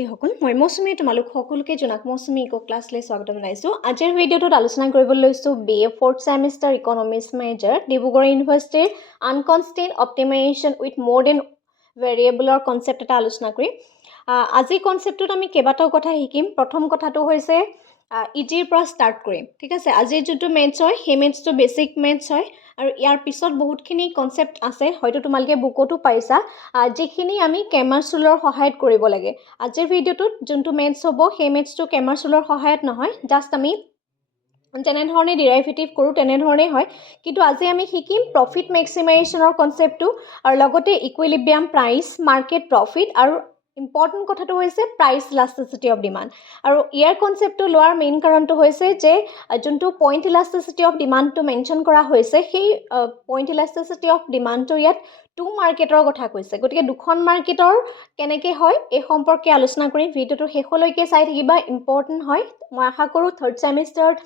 ছাত্ৰী-ছাত্ৰীসকল মই মৌচুমী তোমালোক সকলোকে জনাক মৌচুমী ইকো ক্লাছলৈ স্বাগত জনাইছোঁ। আজিৰ ভিডিঅ'টোত আলোচনা কৰিবলৈ লৈছোঁ BA 4th semester economics major Dibrugarh ইউনিভাৰ্চিটিৰ আনকনষ্ট্ৰেইণ্ড অপটিমাইজেশ্যন উইথ মোৰ দেন ভেৰিয়েবলৰ কনচেপ্ট এটা আলোচনা কৰিম। আজিৰ কনচেপ্টটোত আমি কেইবাটাও কথা শিকিম। প্ৰথম কথাটো হৈছে ইজিৰ পৰা ষ্টাৰ্ট কৰিম, ঠিক আছে। আজিৰ যোনটো মেথছ হয় সেই মেথছটো বেছিক মেথছ হয় আৰু ইয়াৰ পিছত বহুতখিনি কনচেপ্ট আছে, হয়তো তোমালোকে বুকতো পাইছা, যিখিনি আমি কেমাৰ ৰুলৰ সহায়ত কৰিব লাগে। আজিৰ ভিডিঅ'টোত যোনটো মেথছ হ'ব সেই মেথছটো কেমাৰ ৰুলৰ সহায়ত নহয়, জাষ্ট আমি যেনেধৰণে ডিৰাইভেটিভ কৰোঁ তেনেধৰণেই হয়, কিন্তু আজি আমি শিকিম প্ৰফিট মেক্সিমাইজেশ্যনৰ কনচেপ্টটো আৰু লগতে ইকুইলিব্ৰিয়াম প্ৰাইচ, মাৰ্কেট প্ৰফিট আৰু ইম্পৰ্টেণ্ট কথাটো হৈছে প্ৰাইচ ইলাষ্টিচিটি অফ ডিমাণ্ড। আৰু ইয়াৰ কনচেপ্টটো লোৱাৰ মেইন কাৰণটো হৈছে যে যোনটো পইণ্ট ইলাষ্টিচিটি অফ ডিমাণ্ডটো মেনশ্যন কৰা হৈছে সেই পইণ্ট ইলাষ্টিচিটি অফ ডিমাণ্ডটো ইয়াত টু মাৰ্কেটৰ কথা কৈছে, গতিকে দুখন মাৰ্কেটৰ কেনেকৈ হয় এই সম্পৰ্কে আলোচনা কৰিম। ভিডিঅ'টো শেষলৈকে চাই থাকিবা, ইম্পৰ্টেণ্ট হয়। মই আশা কৰোঁ থাৰ্ড চেমিষ্টাৰত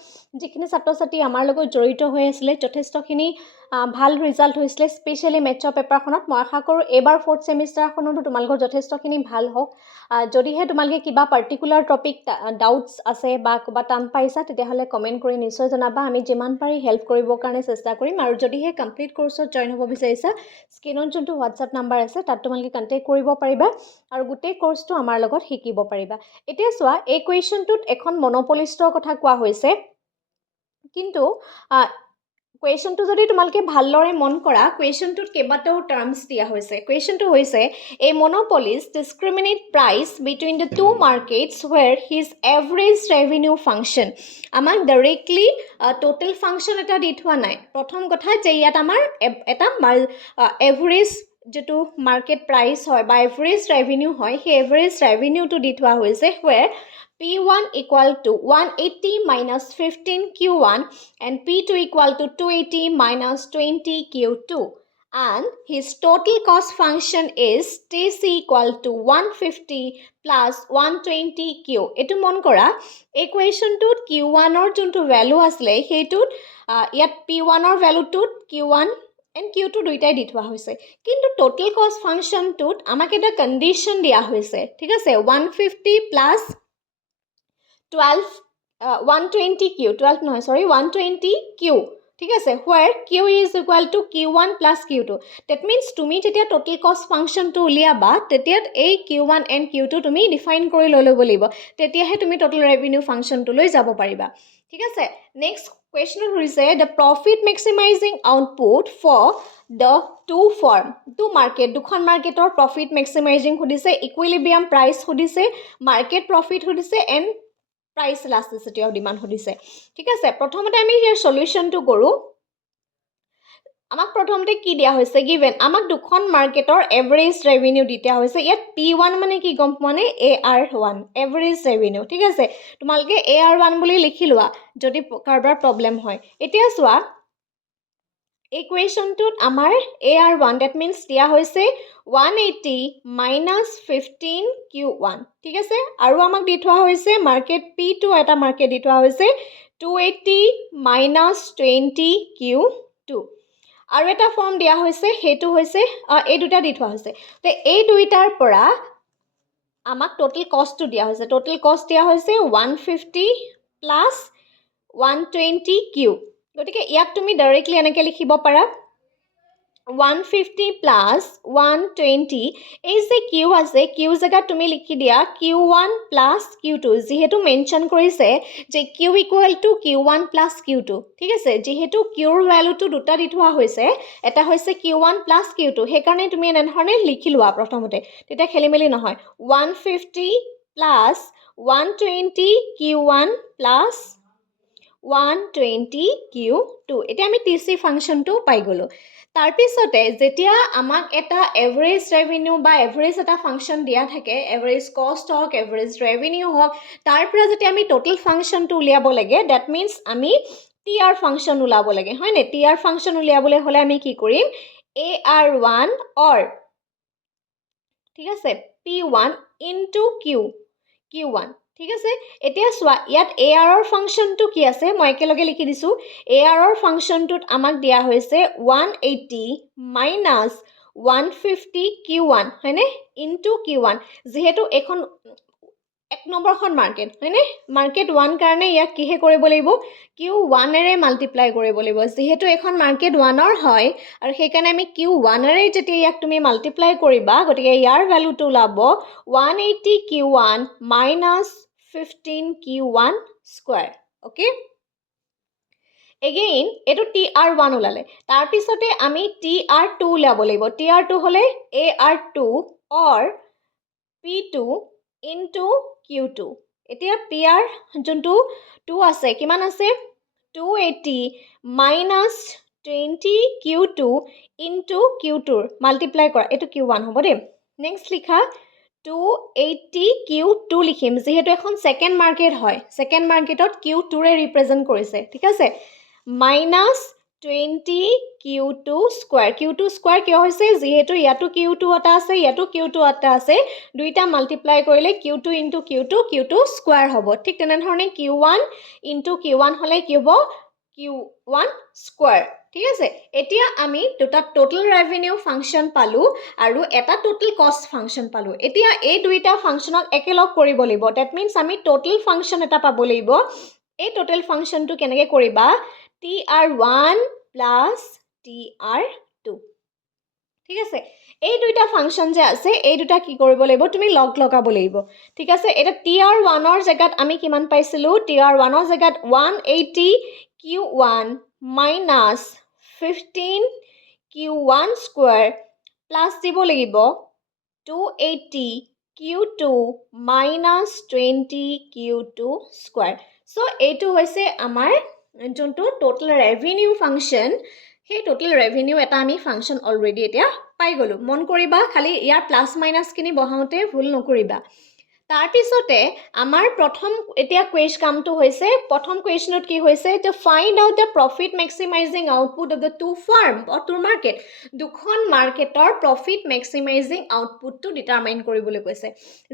যিখিনি ছাত্ৰ ছাত্ৰী আমাৰ লগত জড়িত হৈ আছিলে যথেষ্টখিনি ভাল ৰিজাল্ট হৈছিলে, স্পেচিয়েলি মেথছৰ পেপাৰখনত। মই আশা কৰোঁ এইবাৰ ফ'ৰ্থ চেমিষ্টাৰখনতো তোমালোকৰ যথেষ্টখিনি ভাল হওক। যদিহে তোমালোকে কিবা পাৰ্টিকুলাৰ টপিক ডাউটছ আছে বা কিবা টান পাইছা তেতিয়াহ'লে কমেণ্ট কৰি নিশ্চয় জনাবা, আমি যিমান পাৰি হেল্প কৰিবৰ কাৰণে চেষ্টা কৰিম। আৰু যদিহে কমপ্লিট কোৰ্চত জইন হ'ব বিচাৰিছা, স্ক্ৰীনত যোনটো হোৱাটছআপ নাম্বাৰ আছে তাত তোমালোকে কণ্টেক্ট কৰিব পাৰিবা আৰু গোটেই কোৰ্চটো আমাৰ লগত শিকিব পাৰিবা। এতিয়া চোৱা, এই কুৱেশ্যনটোত এখন মনোপলিষ্টৰ কথা কোৱা হৈছে, কিন্তু কুৱেশ্যনটো যদি তোমালোকে ভালদৰে মন কৰা, কুৱেশ্যনটোত কেইবাটাও টাৰ্মছ দিয়া হৈছে। কুৱেশ্যনটো হৈছে a monopolist discriminate price between the two markets where his average revenue function. আমাক ডাইৰেক্টলি টোটেল ফাংচন এটা দি থোৱা নাই। প্ৰথম কথা যে ইয়াত আমাৰ এটা এভাৰেজ যিটো মাৰ্কেট প্ৰাইচ হয় বা এভাৰেজ ৰেভিনিউ হয় সেই এভাৰেজ ৰেভিনিউটো দি থোৱা হৈছে, ৱেৰ P1 equal to 180 minus 15 Q1 and P2 equal to 280 minus 20 Q2, and his total cost function is TC equal to 150 plus 120 Q. এইটো মন কৰা, এই কুৱেশ্যনটোত Q1ৰ যোনটো ভেলু আছিলে সেইটোত ইয়াত P1ৰ ভেলুটোত Q1 এণ্ড Q2 দুইটাই দি থোৱা হৈছে, কিন্তু টোটেল কষ্ট ফাংচনটোত আমাক এটা কণ্ডিশ্যন দিয়া হৈছে, ঠিক আছে। 150 প্লাছ 120 Q, 120 Q, ঠিক আছে, where Q is equal to Q1 plus Q2. That means তুমি যেতিয়া টোটেল কষ্ট ফাংচনটো উলিয়াবা তেতিয়া এই Q1 and Q2 তুমি ডিফাইন কৰি লৈ ল'ব লাগিব, তেতিয়াহে তুমি টোটেল ৰেভিনিউ ফাংচনটোলৈ যাব পাৰিবা, ঠিক আছে। নেক্সট কুৱেশ্যন হৈছে the profit maximising output for the two firm, two market, দুখন মাৰ্কেটৰ প্ৰফিট মেক্সিমাইজিং সুধিছে, ইকুইলিব্ৰিয়াম প্ৰাইচ সুধিছে, মাৰ্কেট প্ৰফিট সুধিছে and price elasticity of demand সুধিছে, ঠিক আছে। প্ৰথমতে আমি ইয়াৰ সলিউশ্যনটো কৰোঁ। আমাক প্ৰথমতে কি দিয়া হৈছে, গিভেন আমাক দুখন মাৰ্কেটৰ এভাৰেজ ৰেভিনিউ দি দিয়া হৈছে। ইয়াত P1 মানে কি গম পোৱা নে, AR1 এভাৰেজ ৰেভিনিউ, ঠিক আছে। তোমালোকে AR1 বুলি লিখি লোৱা যদি কাৰোবাৰ প্ৰব্লেম হয়। এতিয়া চোৱা, এই কুৱেশ্যনটোত আমাৰ AR1 ডেট মিনছ দিয়া হৈছে 180 মাইনাছ 15 Q1, ঠিক আছে। আৰু আমাক দি থোৱা হৈছে মাৰ্কেট P2, এটা মাৰ্কেট দি থোৱা হৈছে 280 মাইনাছ 20 Q2, আৰু এটা ফৰ্ম দিয়া হৈছে সেইটো হৈছে এই দুটা দি থোৱা হৈছে। তো এই দুইটাৰ পৰা আমাক টোটেল কষ্টটো দিয়া হৈছে, টোটেল কষ্ট দিয়া হৈছে 150 প্লাছ 120 Q। গতিকে ইয়াক তুমি ডাইৰেক্টলি এনেকৈ লিখিব পাৰা 150 প্লাছ 120, এই যে Q আছে Q জেগাত তুমি লিখি দিয়া Q1 প্লাছ Q2, যিহেতু মেনশ্যন কৰিছে যে Q equal to Q1 plus Q2, ঠিক আছে। যিহেতু Qৰ ভেলুটো দুটা দি থোৱা হৈছে, এটা হৈছে Q1 প্লাছ Q2, সেইকাৰণে তুমি এনেধৰণে লিখি লোৱা প্ৰথমতে, তেতিয়া খেলি মেলি নহয়। 150 প্লাছ 120 Q1 প্লাছ 120 Q2, এতিয়া আমি TC ফাংচনটো পাই গ'লোঁ। তাৰপিছতে যেতিয়া আমাক এটা এভাৰেজ ৰেভিনিউ বা এভাৰেজ এটা ফাংচন দিয়া থাকে, এভাৰেজ কষ্ট হওক এভাৰেজ ৰেভিনিউ হওক, তাৰ পৰা যেতিয়া আমি টোটেল ফাংচনটো উলিয়াব লাগে, ডেট মিনছ আমি TR ফাংচন ওলাব লাগে, হয়নে। TR ফাংচন উলিয়াবলৈ হ'লে আমি কি কৰিম, AR1 অৰ, ঠিক আছে, P1 ইনটু Q1, ঠিক আছে। এতিয়া চোৱা, ইয়াত ARৰ ফাংচনটো কি আছে মই একেলগে লিখি দিছোঁ। ARৰ ফাংচনটোত আমাক দিয়া হৈছে 180 মাইনাছ 150 Q1, হয়নে, ইনটু Q1। যিহেতু এইখন এক নম্বৰখন মাৰ্কেট হয়নে মাৰ্কেট 1 কাৰণে ইয়াক কিহে কৰিব লাগিব Q1 এৰে মাল্টিপ্লাই কৰিব লাগিব যেহেতু এখন মাৰ্কেট 1 ৰ হয় আৰু সেইকাৰণে আমি Q1 এৰে যেতিয়া ইয়াক তুমি মাল্টিপ্লাই কৰিবা গতিকে ইয়াৰ ভ্যালুটো ওলাব 180 Q1 15 Q1 square okay Again, এটো TR1 ওলালে তাৰ পিছতে আমি TR2 উলিয়াব লাগিব TR2 হলে AR2 or P2 into Q2 এতিয়া PR যোনটো 2 আছে কিমান আছে 280 minus 20 Q2 into Q2 multiply কৰা এটো Q1 হ'ব দে নেক্সট লিখা 280 Q2 লিখিম যেহেতু এখন সেকেন্ড মার্কেট হয় সেকেন্ড মার্কেটত Q2 ৰে ৰিপ্ৰেজেন্ট কৰিছে ঠিক আছে minus 20 Q2 square Q2 square কিয় হৈছে যেহেতু ইয়াটো Q2 এটা আছে ইয়াটো Q2 এটা আছে দুইটা মাল্টিপ্লাই কৰিলে Q2 into Q2 square হ'ব ঠিক তেনে ধৰণে Q1 into Q1 হলে কি হ'ব Q1 square ঠিক আছে এতিয়া আমি দুটা টোটাল ৰেভিনিউ ফাংশন পালো আৰু এটা টোটাল কষ্ট ফাংশন পালো এতিয়া এই দুইটা ফাংশনক একেলগ কৰিব লাগিব দ্যাট মিন্স আমি টোটাল ফাংশন এটা পাব লাগিব এই টোটাল ফাংশনটো কেনেকৈ কৰিবা TR1 plus TR2 ঠিক আছে এই দুইটা ফাংশন যে আছে এই দুটা কি কৰিব লাগিব তুমি লগ লগাব লাগিব ঠিক আছে এটা TR1 ৰ জায়গাত আমি কিমান পাইছিলো TR1 ৰ জায়গাত 180 Q1 minus 15 Q1 square plus দিব লাগিব 280 Q2 minus 20 Q2 square so এইটো হৈছে আমাৰ যোনটো টোটাল ৰেভিনিউ ফাংশন সেই টোটাল ৰেভিনিউ এটা আমি ফাংশন অলৰেডি এতিয়া পাই গলো মন কৰিবা খালি ইয়াৰ প্লাস মাইনাস কিনি বহাওতে ভুল নকৰিবা তাৰ পিছতে আমাৰ প্ৰথম এতিয়া কুৱেশ্চন কামটো হৈছে প্ৰথম কুৱেশ্চনত কি হৈছে to find out the profit maximizing output of the two firm or two market দুখন মাৰ্কেটৰ profit maximizing output টো ডিটাৰমাইন কৰিবলৈ কৈছে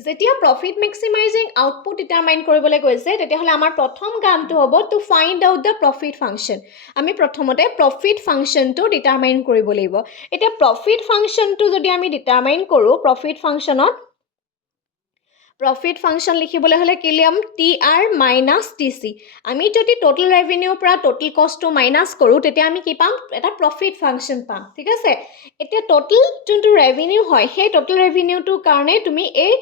যেতিয়া profit maximizing output ডিটাৰমাইন কৰিবলৈ কৈছে তেতিয়াহলে আমাৰ প্ৰথম কামটো হ'ব to find out the profit function আমি প্ৰথমতে profit function টো ডিটাৰমাইন কৰিব লাগিব এতিয়া profit function টো যদি আমি ডিটাৰমাইন কৰো profit functionত Profit function লিখিবলৈ হলে কি লিয়াম TR minus TC আমি যদি total revenue পৰা total cost to minus কৰো তেতিয়া আমি কি পাম এটা profit function পাম ঠিক আছে এতিয়া total যোনটো revenue হয় সেই total revenue টো কাৰণে তুমি এই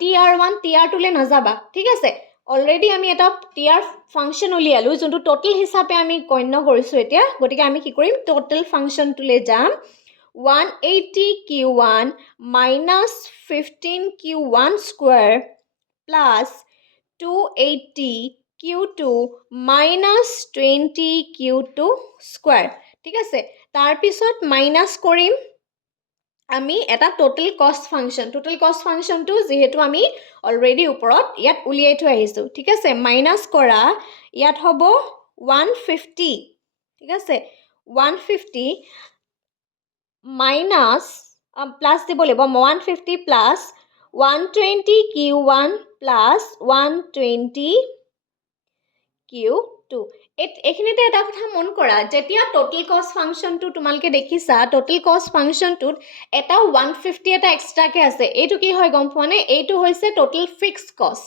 TR1 TR2 লে নাযাবা ঠিক আছে অলৰেডি আমি এটা TR function উলিয়ালো যোনটো total হিচাপে আমি গণ্য কৰিছো এতিয়া গতিকে আমি কি কৰিম total function টোলে যাম 180 Q1 minus 15 Q1 square plus 280 Q2 minus 20 Q2 square ঠিক আছে তাৰ পিছত মাইনাস কৰিম আমি এটা টোটাল কষ্ট ফাংশনটো যেহেতু আমি অলৰেডি ওপৰত ইয়াত উলিয়াই থৈ আহিছো ঠিক আছে মাইনাস কৰা ইয়াত হ'ব 150 ঠিক আছে 150 minus plus দিব লাগিব 150 plus 120 Q1 plus 120 Q2 এইখিনিতে এটা কথা মন কৰা যেতিয়া টোটাল কষ্ট ফাংশনটো তোমালকে দেখিছা টোটাল কষ্ট ফাংশনটোত এটা 150 এটা এক্সট্ৰাকে আছে এইটো কি হয় গম পোৱা নে এইটো হৈছে টোটাল ফিক্সড কষ্ট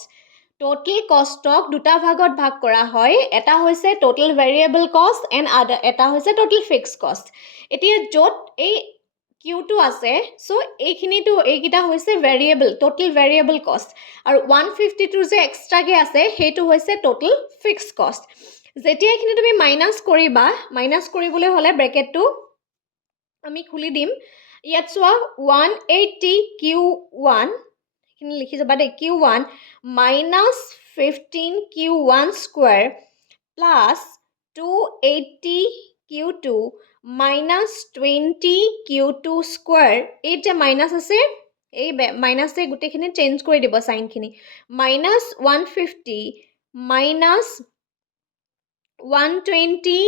টোটাল কষ্টক দুটা ভাগত ভাগ কৰা হয় এটা হৈছে টোটাল ভেৰিয়েবল কষ্ট এন্ড আদাৰ এটা হৈছে টোটাল ফিক্সড কষ্ট এতিয়া যত এই Q2 আছে সো এইখিনিটো এইকিটা হৈছে ভেৰিয়েবল টোটাল ভেৰিয়েবল কষ্ট আৰু 150 টো যে এক্সট্ৰাকে আছে হেতু হৈছে টোটাল ফিক্সড কষ্ট যেতিয়া এইখিনি তুমি মাইনাস কৰিবা মাইনাস কৰিবলৈ হলে ব্ৰেকেটটো আমি খুলি দিম ইয়াত চোৱা 180 Q1 খিনি লিখি যাবা দে Q1 minus 15 Q1 square plus 280 Q2 minus 20 Q2 square এই যে মাইনাস আছে এই মাইনাসে গুটেখিনি চেঞ্জ কৰি দিব সাইন খিনি minus 150 minus 120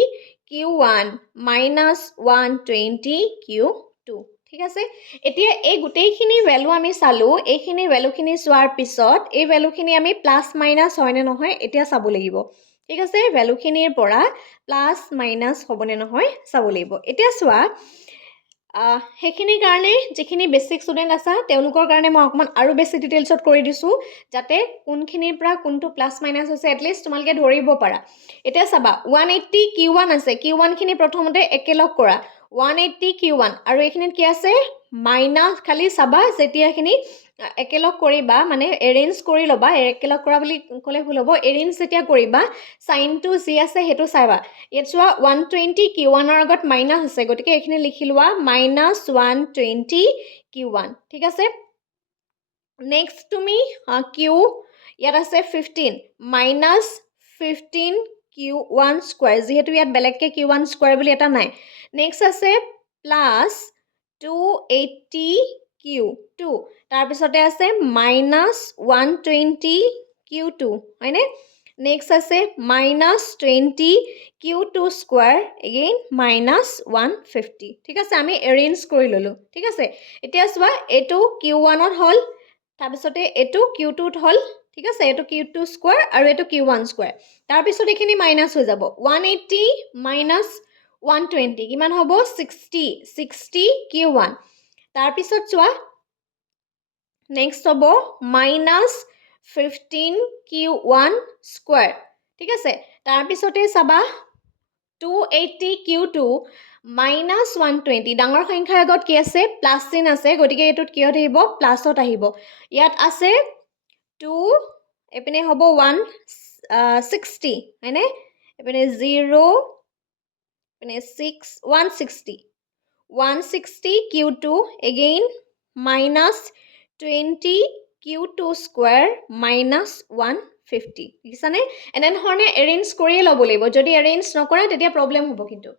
Q1 minus 120 Q2 ঠিক আছে এতিয়া এই গুটেখিনি ভ্যালু আমি চালো এইখিনি ভ্যালুখিনি সোৱাৰ পিছত এই ভ্যালুখিনি আমি প্লাস মাইনাস হয় নে নহয় এতিয়া চাব লাগিব ঠিক আছে ভ্যালুখিনিৰ পৰা প্লাস মাইনাস হ'বনে নহয় চাব লাগিব এতিয়া সোৱা সেইখিনিৰ কাৰণে যিখিনি বেছিক ষ্টুডেণ্ট আছা তেওঁলোকৰ কাৰণে মই অকণমান আৰু বেছি ডিটেইলছত কৰি দিছোঁ যাতে কোনখিনিৰ পৰা কোনটো প্লাছ মাইনাছ হৈছে এটলিষ্ট তোমালোকে ধৰিব পাৰা এতিয়া চাবা 180 Q1 আছে Q1খিনি প্ৰথমতে একেলগ কৰা 180 Q1 আৰু এইখিনিত কি আছে মাইনাছ খালি চাবা যেতিয়া এইখিনি একেলগ কৰিবা মানে এৰেঞ্জ কৰি ল'বা একেলগ কৰা বুলি ক'লে ভুল হ'ব এৰেঞ্জ যেতিয়া কৰিবা চাইনটো যি আছে সেইটো চাবা ইয়াত চোৱা 120 Q1ৰ আগত মাইনাছ আছে গতিকে এইখিনি লিখি লোৱা -120 Q1 ঠিক আছে নেক্সট তুমি Q ইয়াত আছে 15 -15 Q1 স্কোৱাৰ যিহেতু ইয়াত বেলেগকৈ Q1 স্কোৱাৰ বুলি এটা নাই নেক্সট আছে প্লাছ 280 Q2 তাৰপিছতে আছে -120 Q2 হয়নে নেক্সট আছে -20 Q2 স্কোৱাৰ এগেইন -150 ঠিক আছে আমি এৰেঞ্জ কৰি ল'লোঁ ঠিক আছে এতিয়া চোৱা এইটো Q1ত হ'ল তাৰপিছতে এইটো Q2ত হ'ল ঠিক আছে এইটো Q2 স্কোৱাৰ আৰু এইটো Q1 স্কোৱাৰ তাৰপিছত এইখিনি মাইনাছ হৈ যাব 180 - 120 কিমান হ'ব 60 Q1 তাৰপিছত চোৱা নেক্সট হ'ব -15 Q1 স্কোৱাৰ ঠিক আছে তাৰপিছতে চাবা 280 Q2 -120 ডাঙৰ সংখ্যাৰ আগত কি আছে প্লাছ চিন আছে গতিকে এইটোত কিহত আহিব প্লাছত আহিব ইয়াত আছে 2 এপিনে হ'ব 160 হয়নে এপিনে 0 এপিনে 6 160 Q2 এগেইন -20 Q2 স্কোৱাৰ -150 দেখিছানে এনেধৰণে এৰেঞ্জ কৰিয়ে ল'ব লাগিব যদি এৰেঞ্জ নকৰা তেতিয়া প্ৰব্লেম হ'ব কিন্তু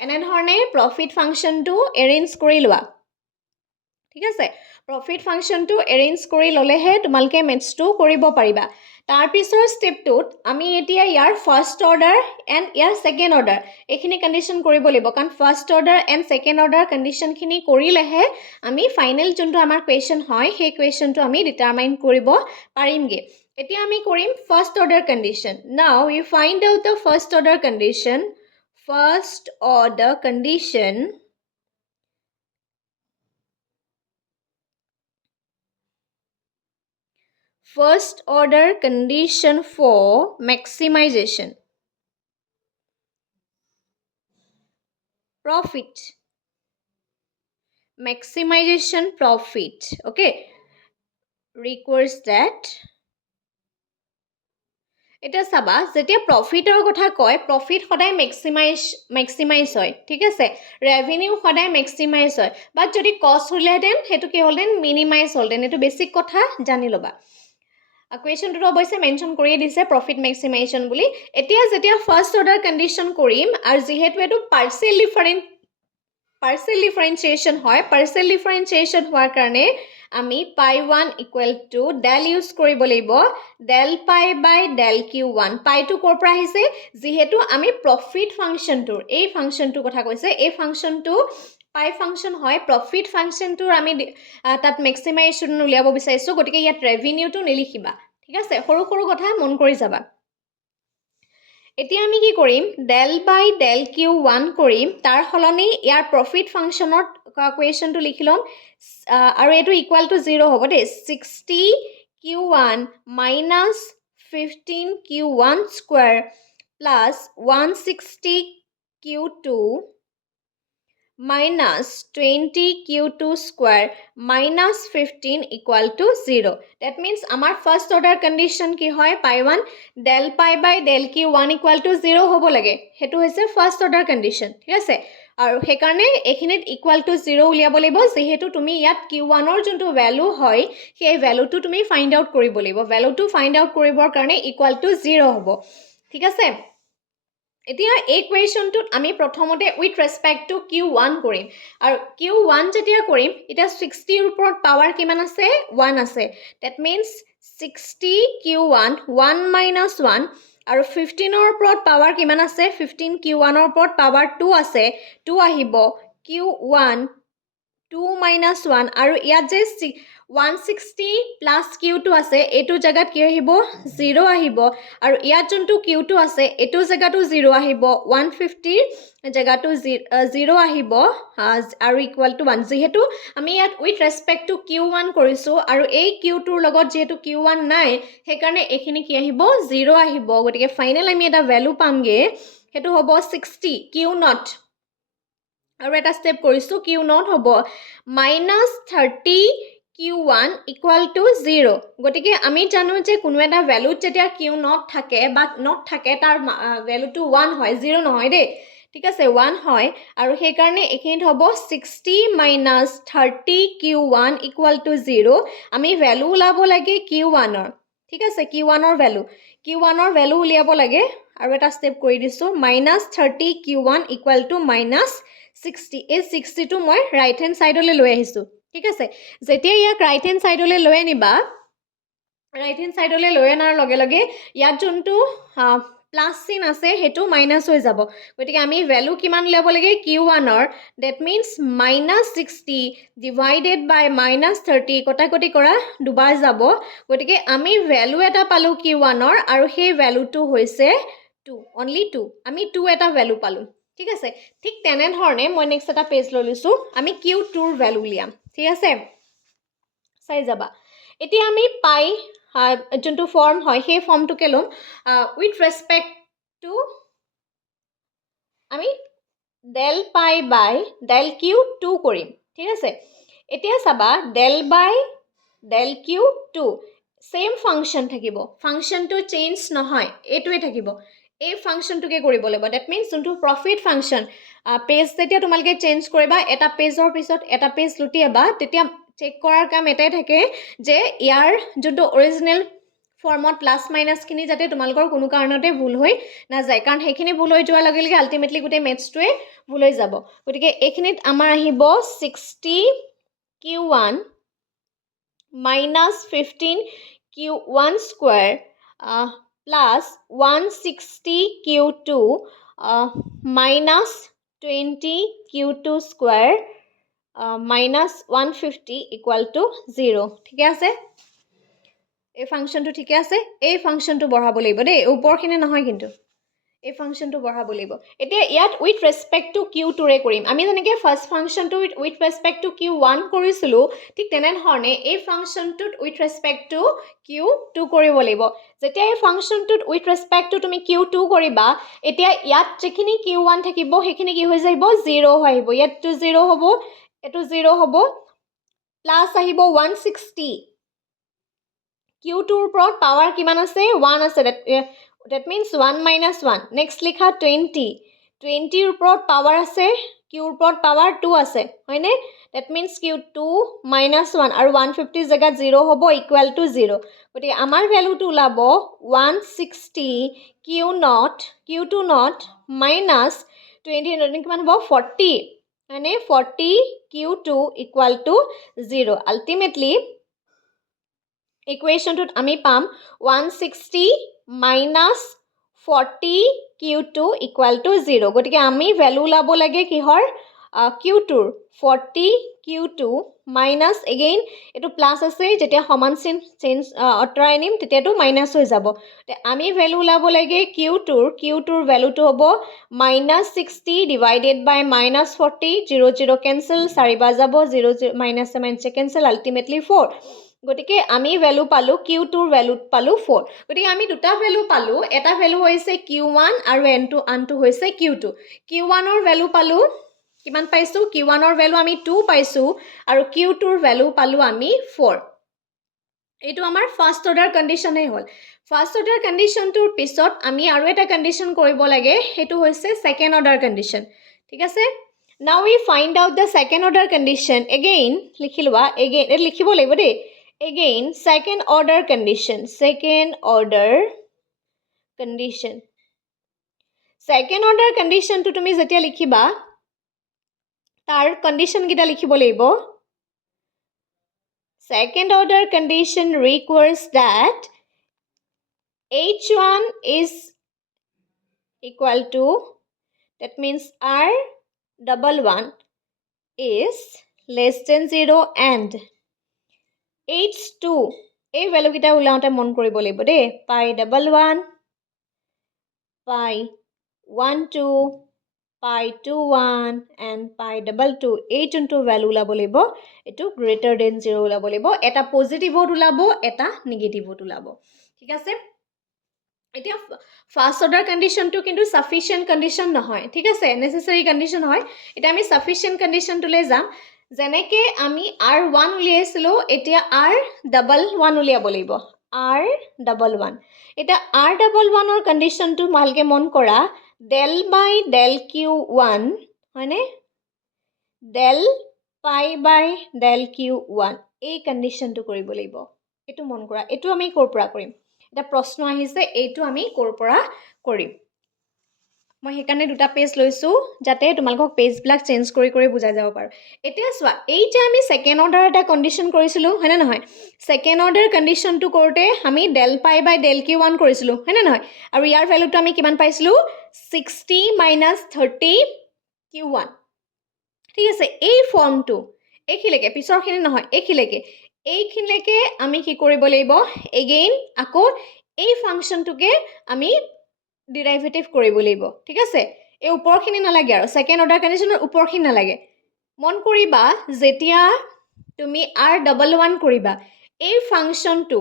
এনেধৰণে প্ৰফিট ফাংচনটো এৰেঞ্জ কৰি লোৱা ঠিক আছে প্ৰফিট ফাংচনটো এৰেঞ্জ কৰি ল'লেহে তোমালোকে মেথছটো কৰিব পাৰিবা তাৰপিছৰ ষ্টেপটোত আমি এতিয়া ইয়াৰ ফাৰ্ষ্ট অৰ্ডাৰ এণ্ড ইয়াৰ ছেকেণ্ড অৰ্ডাৰ এইখিনি কণ্ডিশ্যন কৰিব লাগিব কাৰণ first order and second order কণ্ডিশ্যনখিনি কৰিলেহে আমি ফাইনেল যোনটো আমাৰ কুৱেশ্যন হয় সেই কুৱেশ্যনটো আমি ডিটাৰমাইন কৰিব পাৰিমগৈ এতিয়া আমি কৰিম first order condition now you find out the first order condition first order condition first order condition for maximization profit maximization profit okay requires that এটা চাবা যেতিয়া প্ৰফিটৰ কথা কয় প্ৰফিট সদায় মেক্সিমাইজ হয় ঠিক আছে ৰেভিনিউ সদায় মেক্সিমাইজ হয় বাট যদি কষ্ট হ'লেহেঁতেন সেইটো কি হ'লহেঁতেন মিনিমাইজ হ'লহেঁতেন এইটো বেছিক কথা জানি ল'বা কুৱেশ্যনটোত অৱশ্যে মেনশ্যন কৰিয়ে দিছে প্ৰফিট মেক্সিমাইজেশ্যন বুলি এতিয়া যেতিয়া ফাৰ্ষ্ট অৰ্ডাৰ কণ্ডিশ্যন কৰিম আৰু যিহেতু এইটো পাৰ্চিয়েল ডিফাৰেঞ্চিয়েশ্যন হয় পাৰ্চিয়েল ডিফাৰেঞ্চিয়েশ্যন হোৱাৰ কাৰণে আমি পাই1 ইকুৱেল টু ডেল ইউজ কৰিব লাগিব Dell pi by del Q1 পাইটো ক'ৰ পৰা আহিছে যিহেতু আমি প্ৰফিট ফাংচনটোৰ এই ফাংচনটোৰ কথা কৈছে এই ফাংচনটো পাই ফাংচন হয় প্ৰফিট ফাংচনটোৰ আমি তাত মেক্সিমাইজেশ্যন উলিয়াব বিচাৰিছোঁ গতিকে ইয়াত ৰেভিনিউটো নিলিখিবা ঠিক আছে সৰু সৰু কথা মন কৰি যাবা এতিয়া আমি কি কৰিম ডেল বাই ডেল Q1 কৰিম তাৰ সলনি ইয়াৰ প্ৰফিট ফাংচনত কুৱেশ্যনটো লিখি ল'ম আৰু এইটো ইকুৱেল টু 0 হ'ব দেই 60 Q1 -15 Q1 square plus 160 Q2 -20 Q2 square -15 equal to 0 that means আমাৰ ফাৰ্ষ্ট অৰ্ডাৰ কণ্ডিশ্যন কি হয় পাই1 Dell pi by del Q1 equal to 0 হ'ব লাগে সেইটো হৈছে ফাৰ্ষ্ট অৰ্ডাৰ কণ্ডিশ্যন ঠিক আছে আৰু সেইকাৰণে এইখিনিত ইকুৱেল টু 0 উলিয়াব লাগিব যিহেতু তুমি ইয়াত Q1ৰ যোনটো ভেলু হয় সেই ভেলুটো তুমি ফাইণ্ড আউট কৰিব লাগিব ভেলুটো ফাইণ্ড আউট কৰিবৰ কাৰণে ইকুৱেল টু 0 হ'ব ঠিক আছে এতিয়া এই কুৱেশ্যনটোত আমি প্ৰথমতে উইথ ৰেচপেক্ট টু Q1 কৰিম আৰু Q1 যেতিয়া কৰিম এতিয়া 60ৰ ওপৰত পাৱাৰ কিমান আছে 1 আছে ডেট মিনছ 60 Q1 1 - 1 আৰু 15ৰ ওপৰত পাৱাৰ কিমান আছে 15 Q1ৰ ওপৰত পাৱাৰ 2 আছে 2 আহিব Q1 2 minus 1 আৰু ইয়াত যে 160 plus Q2 আছে এইটো জাগাত কি আহিব 0 আহিব আৰু ইয়াত যোনটো Q2 আছে এইটো জাগাটো 0 আহিব 150 জাগাটো 0 আহিব আৰু ইকুয়াল টু 1 যেহেতু আমি ইয়াত উইথ ৰেসপেক্ট টু Q1 কৰিছো আৰু এই Q2 ৰ লগত যেহেতু Q1 নাই সেইকাৰণে এইখিনি কি আহিব 0 আহিব গতিকে ফাইনাল আমি এটা ভ্যালু পামগে হেতু হ'ব 60 Q0 আৰু এটা স্টেপ কৰিছো Q0 হ'ব -30 Q1 equal to 0 গতিকে আমি জানো যে কোনো এটা ভ্যালু যেতিয়া Q0 থাকে বা not থাকে তাৰ ভ্যালুটো 1 হয় 0 নহয় দে ঠিক আছে 1 হয় আৰু সেই কাৰণে এখিনিত হ'ব 60 30 Q1 equal to 0 আমি ভ্যালু উলাব লাগে Q1 ৰ ঠিক আছে Q1 ৰ ভ্যালু উলিয়াব লাগে আৰু এটা স্টেপ কৰি দিছো -30 Q1 equal to -60 এই 60 টো মই ৰাইট হ্যান্ড সাইডলৈ লৈ আহিছো ঠিক আছে যেতিয়া ইয়াক ৰাইট হ্যান্ড সাইডলৈ লৈ আনিবা ৰাইট হ্যান্ড সাইডলৈ লৈ আনাৰ লগে লগে ইয়াত যোনটো প্লাস চিন আছে হেতু মাইনাস হৈ যাব গতিকে আমি ভ্যালু কিমান উলিয়াব লাগে Q1 ৰ that means -60 divided by -30 কটাকটি কৰা দুবাৰ যাব গতিকে আমি ভ্যালু এটা পালো Q1 ৰ আৰু সেই ভ্যালুটো হৈছে 2 only 2 আমি 2 এটা ভ্যালু পালো ঠিক আছে ঠিক তেনে ধৰণে মই নেক্সট এটা পেজ লৈ লৈছো আমি Q2 ৰ ভ্যালু উলিয়াম ঠিক আছে চাই যাবা এতিয়া আমি পাই যোনটো ফৰ্ম হয় সেই ফৰ্মটোকে লম উইথ ৰেসপেক্ট টু আমি del pi by del Q2 কৰিম ঠিক আছে এতিয়া চাবা del by del Q2 same function থাকিব ফাংশনটো চেঞ্জ নহয় এটোৱে থাকিব এই ফাংশনটোকে কৰিব লাগিব দ্যাট মিন্স যোনটো প্ৰফিট ফাংশন পেজ যেতিয়া তোমালকে চেঞ্জ কৰিবা এটা পেজৰ পিছত এটা পেজ লুটিয়াবা তেতিয়া চেক কৰাৰ কাম এটাই থাকে যে ইয়াৰ যোনটো অৰিজিনাল ফৰ্মত প্লাস মাইনাস খিনি যাতে তোমালকৰ কোনো কাৰণতে ভুল হৈ না যায় কাৰণ হেখিনি ভুল হৈ যোৱাৰ লগে লগে আলটিমেটলি গোটে মেথছটোৱে ভুল হৈ যাব গতিকে এইখিনিত আমাৰ আহিব 60 Q1 -15 Q1 square plus 160 Q2 -20 Q2 square -150 equal to 0 ঠিক আছে এই ফাংশনটো ঠিক আছে এই ফাংশনটো বঢ়াব লাগিব দেই ওপৰখিনি নহয় কিন্তু এই ফাংশনটো বঢ়াব লাগিব এতিয়া ইয়াত উইথ ৰেসপেক্ট টু Q2 ৰে কৰিম আমি যেনেকে ফাৰ্স্ট ফাংশনটো উইথ ৰেসপেক্ট টু Q1 কৰিছিলো ঠিক তেনে ধৰণে এই ফাংশনটোত উইথ ৰেসপেক্ট টু Q2 কৰিব লাগিব যেতিয়া এই ফাংশনটোত উইথ ৰেসপেক্ট টু তুমি Q2 কৰিবা এতিয়া ইয়াত যেখিনি Q1 থাকিব হেখিনি কি হৈ যাইব 0 হৈ আহিব ইয়াতটো 0 হ'ব এটো 0 হ'ব প্লাস আহিব 160 Q2 ৰ ওপৰত পাৱাৰ কিমান আছে 1 আছে that means 1 minus 1 next লিখা 20 20 ৰ ওপৰত পাৱাৰ আছে Q ৰ ওপৰত পাৱাৰ 2 আছে হয়নে that means Q2 minus 1 আৰু 150 জাগাত 0 হ'ব equal to 0 গতিকে আমাৰ ভ্যালুটো ওলাব 160 Q2 not minus 20 কিমান হ'ব 40 মানে 40 Q2 equal to 0 ultimately equation to আমি পাম 160 minus 40 Q2 equal to 0 গতিকে আমি ভ্যালু লাব লাগে কিহৰ Q2 40 Q2 minus again এটো প্লাস আছে যেতিয়া সমান চিন চেঞ্জ অতৰাই নিম তেতিয়াটো মাইনাস হৈ যাব তে আমি ভ্যালু লাব লাগে Q2 ৰ ভ্যালুটো হ'ব -60 divided by -40 0 0 cancel 4 বাৰ যাব 0 0 minus cancel ultimately 4 গতিকে আমি ভ্যালু পালো Q2 ৰ ভ্যালু পালো 4 গতিকে আমি দুটা ভ্যালু পালো এটা ভ্যালু হৈছে Q1 আৰু আনটো হৈছে Q2 Q1 ৰ ভ্যালু পালো কিমান পাইছো Q1 ৰ ভ্যালু আমি 2 পাইছো আৰু Q2 ৰ ভ্যালু পালো আমি 4 এইটো আমাৰ ফাৰ্স্ট অৰ্ডাৰ কন্ডিশনে হ'ল ফাৰ্স্ট অৰ্ডাৰ কন্ডিশনটোৰ পিছত আমি আৰু এটা কন্ডিশন কৰিব লাগে হেতু হৈছে সেকেন্ড অৰ্ডাৰ কন্ডিশন ঠিক আছে now we find out the second order condition again লিখিলবা again এ লিখিব লাগিব দেই again second order condition second order condition to তুমি যেতিয়া লিখিবা তাৰ condition গিটা লিখিব লাগিব second order condition requires that h1 is equal to that means r double one is less than 0 and h2 এই ভ্যালু কিটা উলাওতে মন কৰিব লাগিব দে pi 11 pi 12 pi 21 and pi 22 এই যোনটো ভ্যালু উলাব লাগিব এটো গ্ৰেটাৰ দেন 0 উলাব লাগিব এটা পজিটিভত উলাব এটা নেগেটিভত উলাব ঠিক আছে এতিয়া ফাৰ্স্ট অৰ্ডাৰ কন্ডিশনটো কিন্তু সাফিশিয়েন্ট কন্ডিশন নহয় ঠিক আছে নেসেসারি কন্ডিশন হয় এটা আমি সাফিশিয়েন্ট কন্ডিশনটোলে যাম যেনেকে আমি r1 উলিয়াইছিলো এতিয়া r11 উলিয়াব লাগিব r11 এটা r11 ৰ কন্ডিশনটো ভালকে মন কৰা del by del q1 হয়নে del pi by del q1 এই কন্ডিশনটো কৰিব লাগিব এটো মন কৰা এটো আমি কৰ পৰা কৰিম এটা প্ৰশ্ন আহিছে এইটো আমি কৰ পৰা কৰিম মই হেকানে দুটা পেজ লৈছো যাতে তোমালোকক পেজ ব্লক চেঞ্জ কৰি কৰি বুজাই যাব পাৰো এতিয়া সোৱা এই যে আমি সেকেন্ড অৰ্ডাৰ এটা কন্ডিশন কৰিছিলো হয়নে নহয় সেকেন্ড অৰ্ডাৰ কন্ডিশনটো কৰতে আমি del pi by del q1 কৰিছিলো হয়নে নহয় আৰু ইয়াৰ ভ্যালুটো আমি কিমান পাইছিলো 60 - 30 q1 ঠিক আছে এই ফৰ্মটো এখিলেকে পিছৰখিনি নহয় এইখিলেকে আমি কি কৰিব লাগিব এগেইন আকৌ এই ফাংশনটোকে আমি ডেৰিভেটিভ কৰিব লাগিব ঠিক আছে এই উপৰখিনি নালাগে আৰু সেকেন্ড অৰ্ডাৰ কন্ডিশনৰ উপৰখিনি নালাগে মন কৰিবা যেতিয়া তুমি r11 কৰিবা এই ফাংশনটো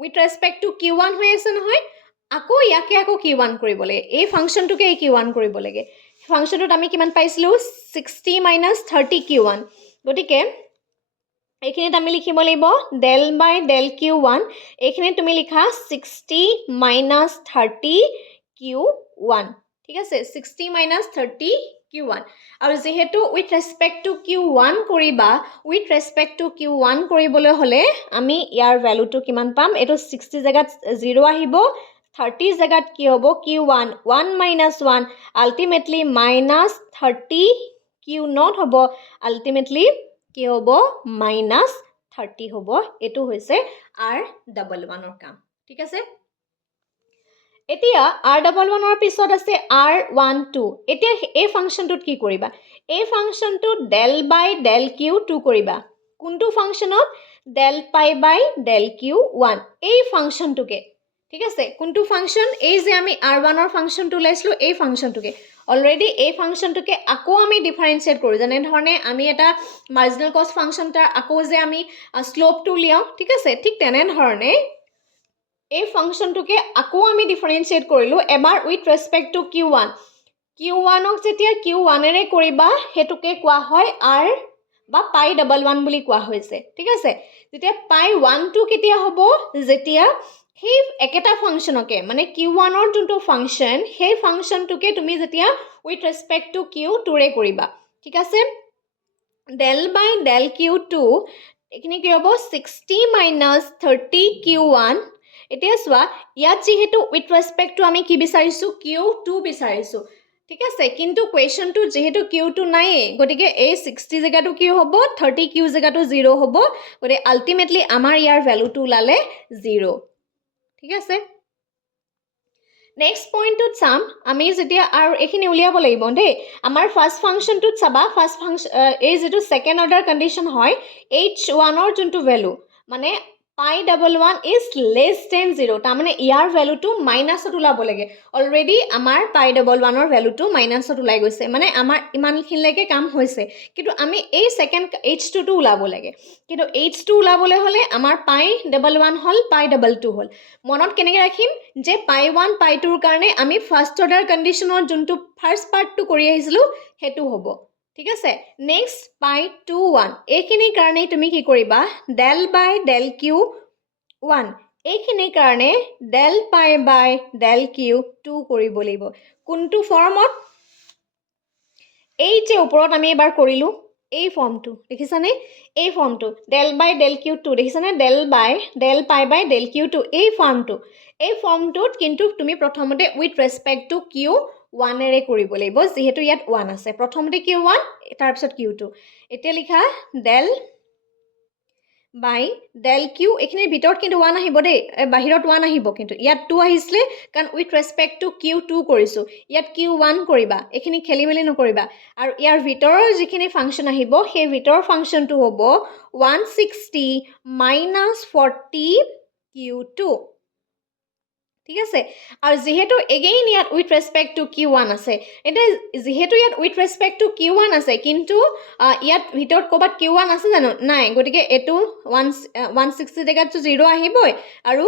উইথ ৰেসপেক্ট টু q1 হৈ আছে নহয় আকৌ ইয়াকে আকৌ q1 কৰিব লাগে এই ফাংশনটোকে q1 কৰিব লাগে ফাংশনটোত আমি কিমান পাইছিলো 60 - 30 q1 গটিকে এইখিনিত আমি লিখিব লাগিব del by del q1 এইখিনি তুমি লিখা 60 - 30 q1 ঠিক আছে 60 - 30 q1 আৰু যেহেতু উইথ ৰেসপেক্ট টু q1 কৰিবা উইথ ৰেসপেক্ট টু q1 কৰিবলৈ হলে আমি ইয়াৰ ভ্যালুটো কিমান পাম এটো 60 জাগাত 0 আহিব 30 জাগাত কি হ'ব q1 1 - 1 ultimately -30 q0 হ'ব ultimately কি হ'ব -30 হ'ব এটো হৈছে r11 ৰ কাম ঠিক আছে এতিয়া r11 ৰ পিছত আছে r12 এতিয়া এই ফাংশনটোত কি কৰিবা এই ফাংশনটো del by del q2 কৰিবা কোনটো ফাংশনত del pi by del q1 এই ফাংশনটোকে ঠিক আছে কোনটো ফাংশন এই যে আমি r1 ৰ ফাংশনটো লৈছিলো এই ফাংশনটোকে অলৰেডি এই ফাংশনটোকে আকৌ আমি ডিফাৰেন্সিয়েট কৰো যেনে ধৰণে আমি এটা মাৰ্জিনাল কষ্ট ফাংশনটা আকৌ যে আমি স্লোপটো লিয়াও ঠিক আছে ঠিক তেনে ধৰণে এই ফাংশনটোকে আকৌ আমি ডিফাৰেন্সিয়েট কৰিলো এবাৰ উইথ ৰেসপেক্ট টু q1 q1 ক যেতিয়া q1 এৰে কৰিবা হেতুকে কোৱা হয় r বা pi 11 বুলি কোৱা হৈছে ঠিক আছে যেতিয়া pi 12 কেতিয়া হ'ব যেতিয়া সেই একেটা ফাংশনকে মানে q1 ৰ যোনটো ফাংশন সেই ফাংশনটোকে তুমি যেতিয়া উইথ ৰেসপেক্ট টু q2 ৰে কৰিবা ঠিক আছে del by del q2 এখিনি কি হ'ব 60 - 30 q1 এতিয়া সোৱা ইয়াত যেহেতু উইথ ৰেসপেক্ট টু আমি কি বিচাৰিছো q2 বিচাৰিছো ঠিক আছে কিন্তু কোৱেশ্চনটো যেহেতু q2 নাই গটিকে এই 60 জাগাটো কি হ'ব 30 q জাগাটো 0 হ'ব গটে আলটিমেটলি আমাৰ ইয়াৰ ভ্যালুটো উলালে 0 ঠিক আছে নেক্সট পইণ্টত চাম আমি যেতিয়া আৰু এখিনি উলিয়াব লাগিব দে আমাৰ ফাৰ্স্ট ফাংশনটোত চাবা ফাৰ্স্ট ফাংশন এই যেটো সেকেন্ড অৰ্ডাৰ কন্ডিশন হয় h1 ৰ যোনটো ভ্যালু মানে pi 11 is less than 0 তা মানে ইয়াৰ ভ্যালুটো মাইনাসত উলাব লাগে অলৰেডি আমাৰ pi 11 ৰ ভ্যালুটো মাইনাসত উলাই গৈছে মানে আমাৰ ইমানখিনলৈকে কাম হৈছে কিন্তু আমি এই সেকেন্ড h2 টো উলাব লাগে কিন্তু h2 উলাবলৈ হলে আমাৰ pi 11 হল pi 22 হল মনত কেনেকৈ ৰাখিম যে pi 1 pi 2 ৰ কাৰণে আমি ফাৰ্স্ট অৰ্ডাৰ কন্ডিশনৰ যোনটো ফাৰ্স্ট পাৰ্টটো কৰি আহিছিলো হেতু হ'ব ঠিক আছে নেক্সট pi 21 এইখিনি কাৰণে তুমি কি কৰিবা del by del q1 এইখিনি কাৰণে del pi by del q2 কৰিব লাগিব কোনটো ফৰ্মত এই যে ওপৰত আমি এবাৰ কৰিলো এই ফৰ্মটো দেখিছানে এই ফৰ্মটো del by del q2 দেখিছানে del pi by del q2 এই ফৰ্মটোত কিন্তু তুমি প্ৰথমতে উইথ ৰেসপেক্ট টু q1 এৰে কৰিব লাগিব যেহেতু ইয়াত 1 আছে প্ৰথমতে q1 তাৰ পিছত q2 এতিয়া লিখা del by del q এখিনিৰ ভিতৰত কিন্তু 1 আহিব দেই বাহিৰত 1 আহিব কিন্তু ইয়াত 2 আহিছিলে কাৰণ উইথ ৰেসপেক্ট টু q2 কৰিছো ইয়াত q1 কৰিবা এখিনি খেলিমেলি নকৰিবা আৰু ইয়াৰ ভিতৰৰ যিখিনি ফাংচন আহিব সেই ভিতৰৰ ফাংচনটো হ'ব 160 40 q2 ঠিক আছে আৰু যেহেতু এগেইন ইয়াত উইথ ৰেসপেক্ট টু q1 আছে এটা যেহেতু ইয়াত উইথ ৰেসপেক্ট টু q1 আছে কিন্তু ইয়াত ভিতৰত ক'বাত q1 আছে জানো নাই গটিকে এটো 160 জেগাটো 0 আহিবই আৰু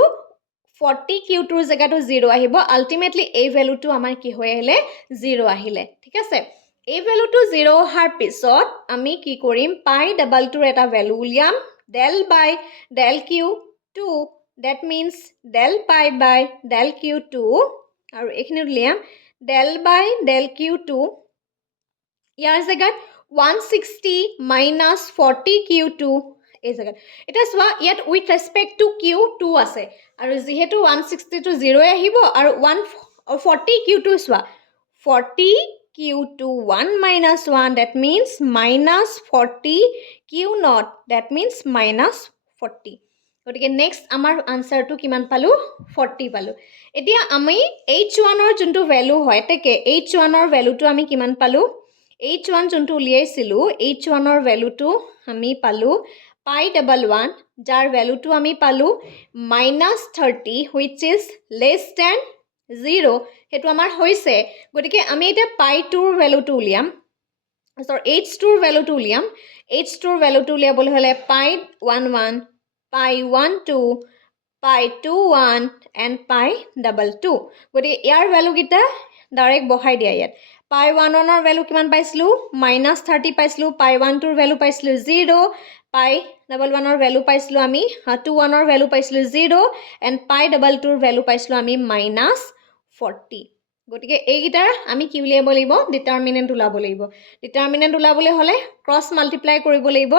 40 q2 জেগাটো 0 আহিব আলটিমেটলি এই ভ্যালুটো আমাৰ কি হৈ আহিলে 0 আহিলে ঠিক আছে এই ভ্যালুটো 0 অহাৰ পিছত আমি কি কৰিম পাই ডাবলটোৰ এটা ভ্যালু উলিয়াম del by del q2 that means del pi by del q2 আৰু এখিনি উলিয়াম del by del q2 ইয়াৰ জায়গাত 160 minus 40 q2 এই জায়গাত এটা সোয়া ইয়াত উইথ ৰেসপেক্ট টু q2 আছে আৰু যেহেতু 160 টু 0 আহিব আৰু 140 q2 soya 40 q2 1 minus 1 that means minus 40 q0 that means minus 40 গটিকে নেক্সট আমাৰ আনসাৰটো কিমান পালো 40 পালো এতিয়া আমি h1 ৰ যোনটো ভ্যালু হয় তেকে h1 ৰ ভ্যালুটো আমি কিমান পালো h1 যোনটো উলিয়াইছিলো h1 ৰ ভ্যালুটো আমি পালো pi double 1 যাৰ ভ্যালুটো আমি পালো -30 which is less than 0 হেতু আমাৰ হৈছে গটিকে আমি এটা pi 2 ৰ ভ্যালুটো উলিয়াম সৰি h2 ৰ ভ্যালুটো উলিয়াম h2 ৰ ভ্যালুটো উলিয়াবলৈ হলে pi 11 pi 12 pi 21 and pi double 2 গটিকে ইয়াৰ ভ্যালু কিটা ডাইৰেক্ট বহাই দিয়া ইয়াত pi 11 ৰ ভ্যালু কিমান পাইছিলো -30 পাইছিলো pi 12 ৰ ভ্যালু পাইছিলো 0 pi double 1 ৰ ভ্যালু পাইছিলো আমি 21 ৰ ভ্যালু পাইছিলো 0 and pi double 2 ৰ ভ্যালু পাইছিলো আমি -40 গটিকে এই গিটাৰ আমি কি উলিয়াব লাগিব ডিটাৰমিনেন্ট উলাব লাগিব ডিটাৰমিনেন্ট উলাবলৈ হলে ক্ৰস মাল্টিপ্লাই কৰিব লাগিব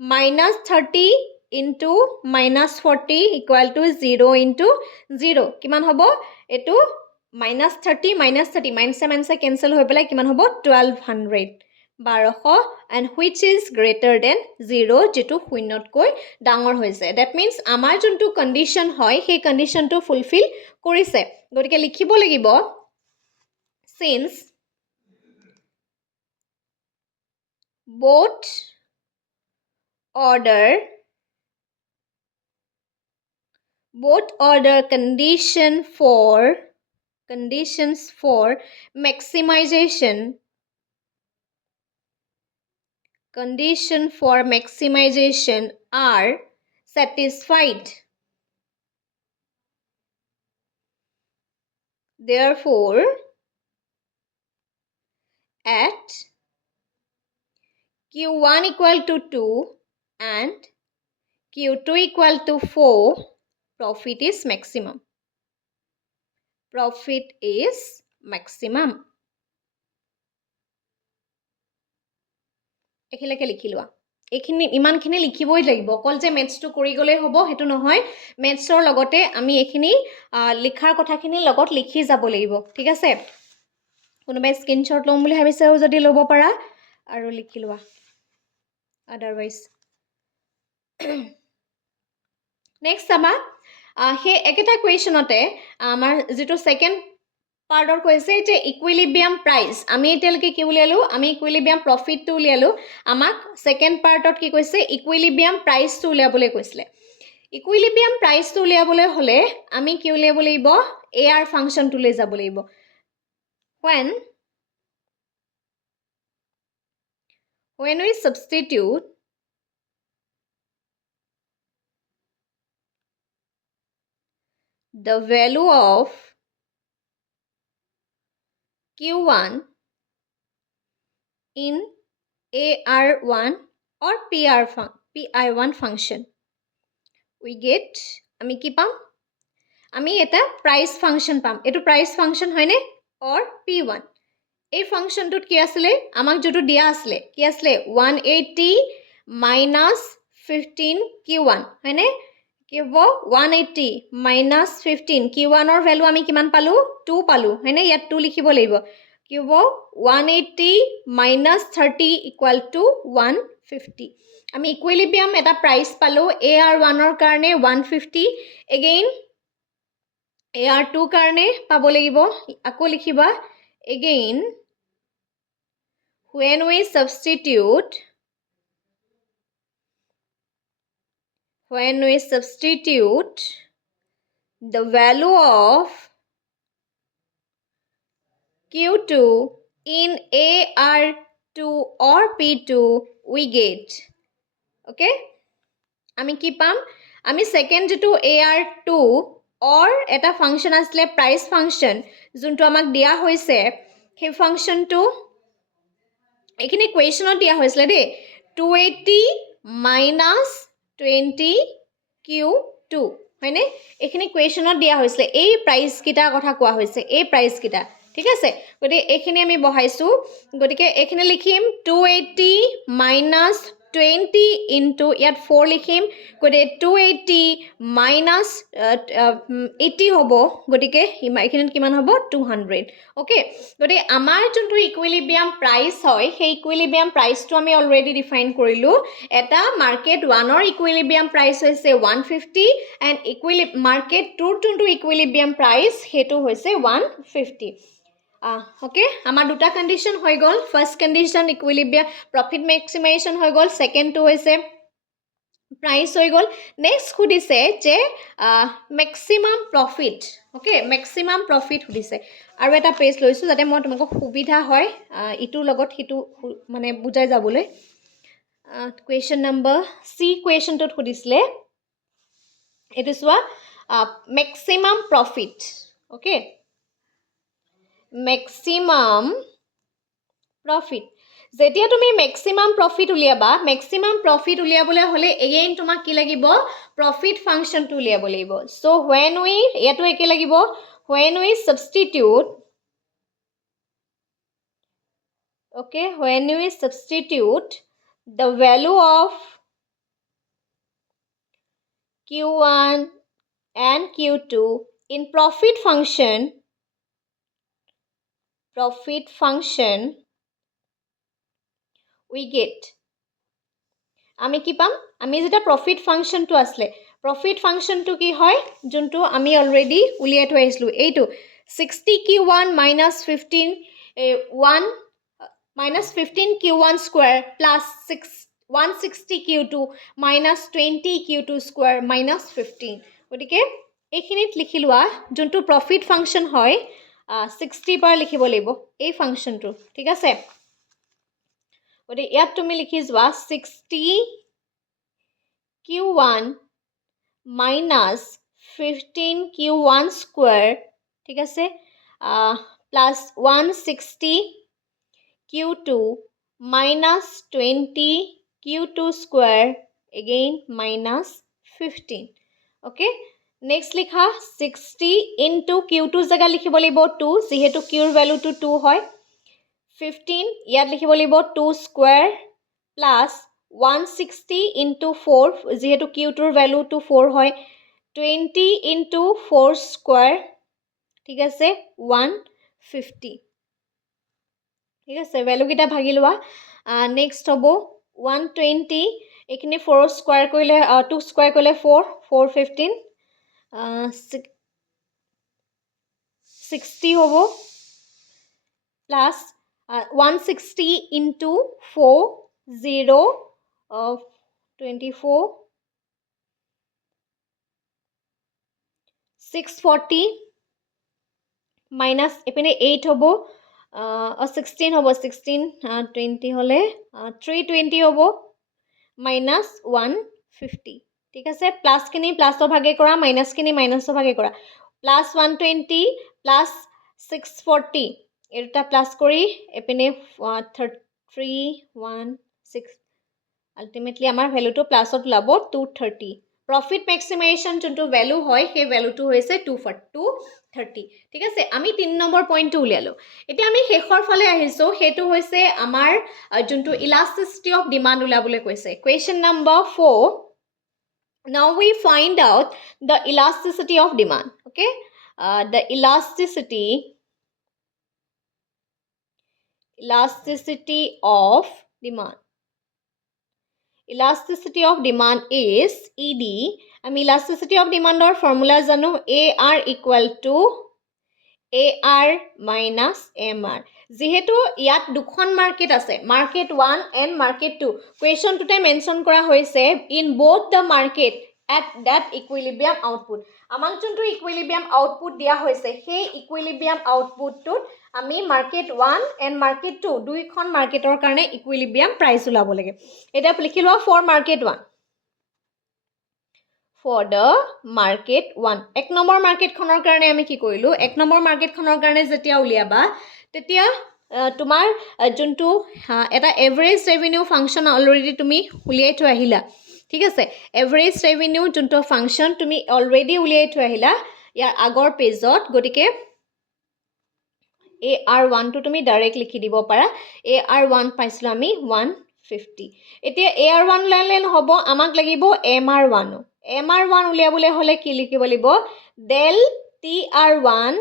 -30 into -40 equal to 0 into 0 কিমান হ'ব এটো -30 -30 minus cancel হৈ পেলাই কিমান হ'ব 1200 1200 and which is greater than 0 যেটো শূন্যতকৈ ডাঙৰ হৈছে that means আমাৰ যোনটো কন্ডিশন হয় সেই কন্ডিশনটো ফুলফিল কৰিছে গটিকে লিখিব লাগিব since both order conditions for maximization are satisfied therefore at q1 equal to 2 and q2 equal to 4 profit is maximum এখিলেকে লিখিলোৱা এখিনি ইমানখিনি লিখিবই লাগিব অকল যে মেথছটো কৰি গলে হ'ব হেতু নহয় মেথছৰ লগতে আমি এখিনি লিখাৰ কথাখিনি লগত লিখি যাব লাগিব ঠিক আছে কোনোবাই স্ক্ৰিনশ্বট লম বুলি ভাবিছে যদি লব পাৰা আৰু লিখি লোৱা আদাৰৱাইজ নেক্সট আমা হে একেটা কোৱেশ্যনতে আমাৰ যেটো সেকেন্ড পাৰ্টৰ কৈছে যে ইকুইলিব্ৰিয়াম প্ৰাইস আমি এতিয়ালৈকে কি উলিয়ালো আমি ইকুইলিব্ৰিয়াম প্ৰফিটটো উলিয়ালো আমাক সেকেন্ড পাৰ্টত কি কৈছে ইকুইলিব্ৰিয়াম প্ৰাইসটো উলিয়াবলৈ কৈছিলে ইকুইলিব্ৰিয়াম প্ৰাইসটো উলিয়াবলৈ হলে আমি কি উলিয়াব লাগিব AR ফাংচনটো লৈ যাব লাগিব when we substitute the value of Q1 in AR1 or PI1 function we get আমি কি পাম আমি এটা price function পাম এটো price function হয়নে or P1 এই ফাংশনটোত কি আছিল আমাক যেটো দিয়া আছিল কি আছিল 180 minus 15 q1 হয়নে কি হ'ব 180 minus 15 q1 ৰ ভ্যালু আমি কিমান পালো 2 পালো হয়নে ইয়াত 2 লিখিব লাগিব কি হ'ব 180 minus 30 equal to 150 আমি ইকুইলিব্ৰিয়াম এটা প্ৰাইচ পালোঁ AR1 কাৰণে 150 এগেইন AR2 কাৰণে পাব লাগিব আকৌ লিখিবা again when we substitute the value of Q2 in AR2 or P2 we get okay আমি কি পাম আমি সেকেন্ড যেটো AR2 or এটা ফাংশন আসলে প্রাইস ফাংশন যোনটো আমাক দিয়া হৈছে সেই ফাংশনটো এখানে কোয়েশনত দিয়া হৈছিল দে 280 minus 20 Q2 হয়নে এখানে কোয়েশনত দিয়া হৈছিল এই প্রাইস কিটা কথা কোৱা হৈছে এই প্রাইস কিটা ঠিক আছে গতি এখানে আমি বহাইছো গতিকে এখানে লিখিম 280 minus 20 into ইয়াত 4 লিখিম গতি 280 minus 80 হ'ব গতিকে এখানে কিমান হ'ব 200 ওকে গতি আমাৰ যোনটো ইকুইলিব্ৰিয়াম প্ৰাইস হয় সেই ইকুইলিব্ৰিয়াম প্ৰাইসটো আমি অলৰেডি ডিফাইন কৰিলো এটা মাৰ্কেট 1 ৰ ইকুইলিব্ৰিয়াম প্ৰাইস হৈছে 150 এন্ড মাৰ্কেট 2 যোনটো ইকুইলিব্ৰিয়াম প্ৰাইস হেতু হৈছে 150 okay আমাৰ দুটা কন্ডিশন হৈ গল first condition equilibrium profit maximisation হৈ গল সেকেন্ড টো হৈছে প্ৰাইস হৈ গল নেক্সট খুদিছে যে maximum profit okay maximum profit খুদিছে আৰু এটা পেজ লৈছো যাতে মই তোমাক সুবিধা হয় ইটোৰ লগত হিটো মানে বুজাই যাবলৈ question number C question টো খুদিছিলে এটো সোৱা maximum profit okay maximum profit যেতিয়া তুমি maximum profit উলিয়াবা maximum profit উলিয়াবলৈ হলে again তোমাক কি লাগিব profit function টো উলিয়াব লাগিব so when we ইয়াতো একে লাগিব when we substitute okay when we substitute the value of Q1 and Q2 in profit function we get আমি কি পাম আমি যেটা প্রফিট ফাংশনটো আসলে প্রফিট ফাংশনটো কি হয় যোনটো আমি অলরেডি উলিয়াই থৈ আইছলো এইটো 60 Q1 minus 15 1 minus 15 Q1 square plus 160 Q2 minus 20 Q2 square minus 15 গতিকে এইখিনিত লিখিলোৱা যোনটো প্ৰফিট ফাংশন হয় 60 পাৰ লিখিব লাগিব এই ফাংশনটো ঠিক আছে গতি ইয়াত তুমি লিখি যোৱা 60 Q1 minus 15 Q1 square ঠিক আছে plus 160 Q2 minus 20 Q2 square again minus 15 okay next লিখা 60 into Q2 জায়গা লিখিব লাগিব 2 যেহেতু Q ৰ ভ্যালু টো 2 হয় 15 ইয়াত লিখিব লাগিব 2 square plus 160 into 4 যেহেতু Q টোৰ ভ্যালু টো 4 হয় 20 into 4 square ঠিক আছে 150 ঠিক আছে ভ্যালু কিটা ভাগি লোৱা নেক্সট হ'ব 120 এখিনি 4 স্কয়াৰ কৰিলে 2 স্কয়াৰ কৰিলে 4 415 60 হ'ব plus 160 into 4 0 24 640 minus এপিনে 8 হ'ব 16 হ'ব 16 20 হলে 320 হ'ব minus 150 ঠিক আছে প্লাস কিনি প্লাসৰ ভাগে কৰা মাইনাস কিনি মাইনাসৰ ভাগে কৰা plus 120 plus 640 এটা প্লাস কৰি এপিনে 316 আলটিমেটলি আমাৰ ভ্যালুটো প্লাসত লাব 230 প্রফিট ম্যাক্সিমাইজেশন যোনটো ভ্যালু হয় সেই ভ্যালুটো হৈছে 230 ঠিক আছে আমি 3 নম্বৰ পইণ্টটো উলিয়ালো এতিয়া আমি শেষৰ ফালে আহিছো হেতু হৈছে আমাৰ যোনটো ইলাস্টিসিটি অফ ডিমান্ড উলাবলৈ কৈছে question number 4 now we find out the elasticity of demand okay the elasticity of demand elasticity of demand is ED. আমি elasticity of demand or formula জানো AR equal to AR minus MR. যেহেতু ইয়াত দুখন market আছে, market 1 and market 2. কোয়েশ্চনটোতে mention কৰা হৈছে in both the market at that equilibrium output. আমাক যোনটো equilibrium output দিয়া হৈছে সেই equilibrium outputটোত আমি মার্কেট 1 and মার্কেট 2 দুইখন মাৰ্কেটৰ কাৰণে equilibrium price ওলাব লাগে। এটা লিখি লোৱা for market 1. For the market 1. এক নম্বৰ মাৰ্কেটখনৰ কাৰণে আমি কি কৰিলোঁ? এক নম্বৰ মাৰ্কেটখনৰ কাৰণে যেতিয়া উলিয়াবা তেতিয়া তোমাৰ যোনটো এটা এভাৰেজ ৰেভিনিউ ফাংচন অলৰেডি তুমি উলিয়াই থৈ আহিলা। ঠিক আছে, এভাৰেজ ৰেভিনিউ যোনটো ফাংচন তুমি অলৰেডি উলিয়াই থৈ আহিলা ইয়াৰ আগৰ পেজত। গতিকে AR1টো তুমি ডাইৰেক্ট লিখি দিব পাৰা। AR1 পাইছিলোঁ আমি 150। এতিয়া AR1 ওলালে নহ'ব, আমাক লাগিব MR1। MR1 উলিয়াবলৈ হ'লে কি লিখিব লাগিব? ডেল TR1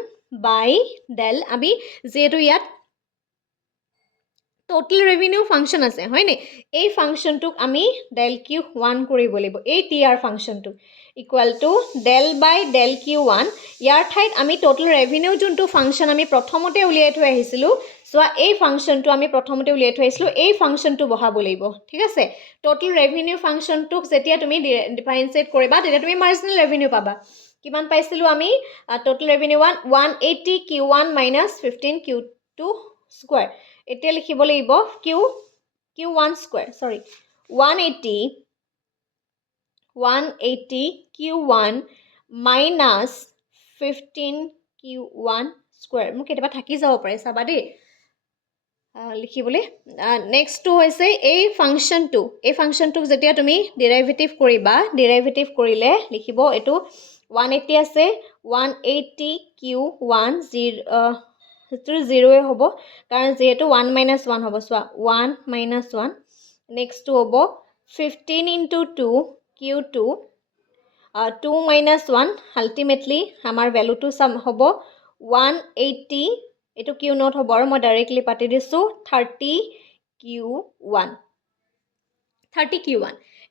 বাই ডেল, আমি যিহেতু ইয়াত টোটেল ৰেভিনিউ ফাংচন আছে হয়নে, এই ফাংচনটোক আমি ডেল Q1 কৰিব লাগিব, এই TR ফাংচনটোক equal to del by del Q1। ইয়াৰ ঠাইত আমি টোটেল ৰেভিনিউ যোনটো ফাংচন আমি প্ৰথমতে উলিয়াই থৈ আহিছিলোঁ, চোৱা এই ফাংচনটো আমি প্ৰথমতে উলিয়াই থৈ আহিছিলোঁ, এই ফাংচনটো বহাব লাগিব। ঠিক আছে, টোটেল ৰেভিনিউ ফাংচনটোক যেতিয়া তুমি ডিফাৰেঞ্চিয়েট কৰিবা তেতিয়া তুমি মাৰ্জিনেল ৰেভিনিউ পাবা। কিমান পাইছিলোঁ আমি? Total revenue 180 Q1 minus 15 Q2 square. এতিয়া লিখিব লাগিব Q1 স্কোৱাৰ, চৰি 180 Q1 মাইনাছ 15 Q1 স্কোৱাৰ। মোক কেতিয়াবা থাকি যাব পাৰে, চাবা দেই লিখিবলৈ। নেক্সটটো হৈছে এই ফাংচনটোক যেতিয়া তুমি ডেৰাইভেটিভ কৰিবা, ডেৰাইভেটিভ কৰিলে লিখিব এইটো 180 আছে, 180 Q1 সেইটো 0 হ'ব কাৰণ যিহেতু 1 minus 1 হ'ব। চোৱা 1 minus 1, নেক্সটটো হ'ব 15 into 2 Q2, 2 minus 1, আল্টিমেটলি আমাৰ ভেলুটো হ'ব 180, এইটো Q0 হ'ব আৰু মই ডাইৰেক্টলি পাতি দিছোঁ 30 Q1।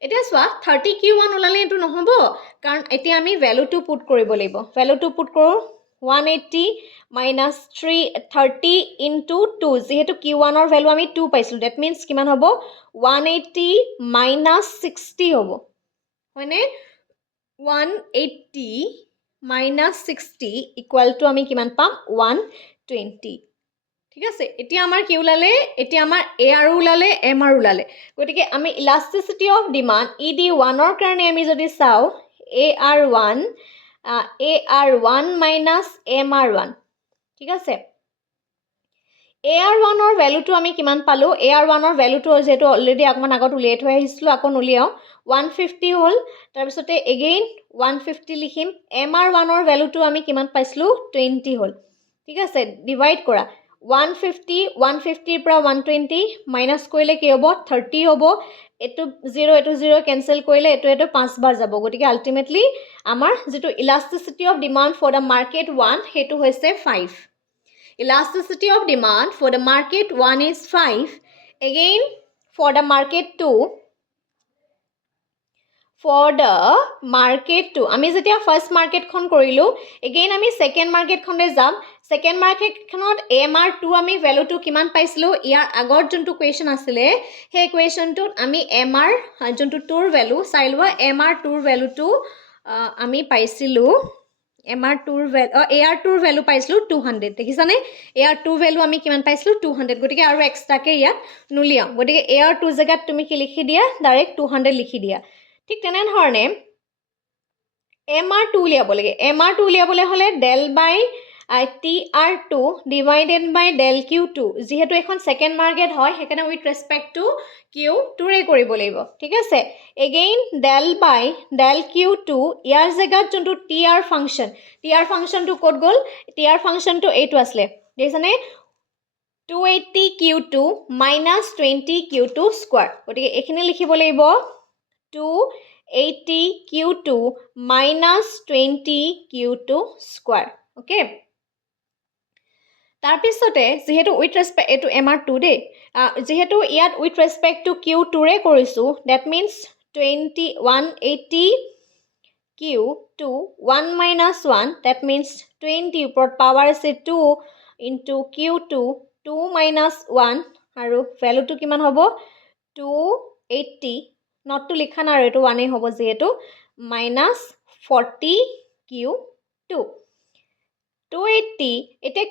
এতিয়া চোৱা 30 Q1 ওলালে এইটো নহ'ব কাৰণ এতিয়া আমি ভেলুটো পুট কৰিব লাগিব। ভেলুটো পুট কৰোঁ 180 minus 30 into 2, যিহেতু Q1ৰ ভেলু আমি 2 পাইছিলোঁ, ডেট মিনছ কিমান হ'ব? 180 minus 60 হ'ব হয়নে? 180 minus 60 ইকুৱেল টু আমি কিমান পাম? 120। ঠিক আছে, এতিয়া আমাৰ কি ওলালে? এতিয়া আমাৰ AR ওলালে, MR ওলালে। গতিকে আমি ইলাষ্টিচিটি অফ ডিমাণ্ড ED1ৰ কাৰণে আমি যদি চাওঁ AR1 মাইনাছ MR1। ঠিক আছে, AR1ৰ ভেলুটো আমি কিমান পালোঁ? AR1ৰ ভেলুটো যিহেতু অলৰেডি অকণমান আগত উলিয়াই থৈ আহিছিলোঁ, আকৌ নুলিয়াওঁ, 150 হ'ল। তাৰপিছতে এগেইন 150 লিখিম। MR1ৰ ভেলুটো আমি কিমান পাইছিলোঁ? 20 হ'ল। ঠিক আছে, ডিভাইড কৰা 150ৰ পৰা 120 মাইনাছ কৰিলে কি হ'ব? 30 হ'ব। এইটো 0 কেঞ্চেল কৰিলে এইটো 5 বাৰ যাব। গতিকে আল্টিমেটলি আমাৰ যিটো elasticity of demand for the market 1 সেইটো হৈছে 5। Elasticity of demand for the market 1 is 5. Again, for the market 2, আমি যেতিয়া ফাৰ্ষ্ট মাৰ্কেটখন কৰিলোঁ, এগেইন আমি ছেকেণ্ড মাৰ্কেটখনলৈ যাম। ছেকেণ্ড মাৰ্কেটখনত MR2 আমি ভেলুটো কিমান পাইছিলোঁ? ইয়াৰ আগত যোনটো কুৱেশ্যন আছিলে সেই কুৱেশ্যনটোত আমি MR যোনটো 2ৰ ভেলু চাই লোৱা, MR2ৰ ভেলুটো আমি পাইছিলোঁ AR2ৰ ভেলু পাইছিলোঁ 200। দেখিছানে? AR2 ভেলু আমি কিমান পাইছিলোঁ? 200। গতিকে আৰু এক্সট্ৰাকৈ ইয়াত নুলিয়াওঁ। গতিকে AR2 জেগাত তুমি কি লিখি দিয়া? ডাইৰেক্ট 200 লিখি দিয়া। ঠিক তেনেধৰণে MR2 উলিয়াব লাগে। MR2 উলিয়াবলৈ হ'লে ডেল বাই TR2 ডিভাইডেড বাই ডেল Q2, যিহেতু এখন ছেকেণ্ড মাৰ্কেট হয় সেইকাৰণে উইথ ৰেচপেক্ট টু Q2ৰে কৰিব লাগিব। ঠিক আছে, again Dell by Dell Q2, ইয়াৰ জেগাত যোনটো TR ফাংচনটো ক'ত গ'ল? TR ফাংচনটো এইটো আছিলে, দেখিছানে? 280 Q2 মাইনাছ 20 Q2 স্কোৱাৰ। গতিকে এইখিনি লিখিব লাগিব 280 Q2 minus 20 Q2 square. Okay, তাৰপিছতে যেহেতু উইথ ৰেসপেক্ট এটো MR2 দে যেহেতু ইয়াত উইথ ৰেসপেক্ট টু Q2 ৰে কৰিছো that means 180 Q2 1 minus 1 that means 20 উপৰত power আছে 2 into Q2 2 minus 1 আৰু value to কিমান হ'ব 280 not to লিখা না আৰু এটো 1 হ'ব যেহেতু minus 40 Q2 280 এটা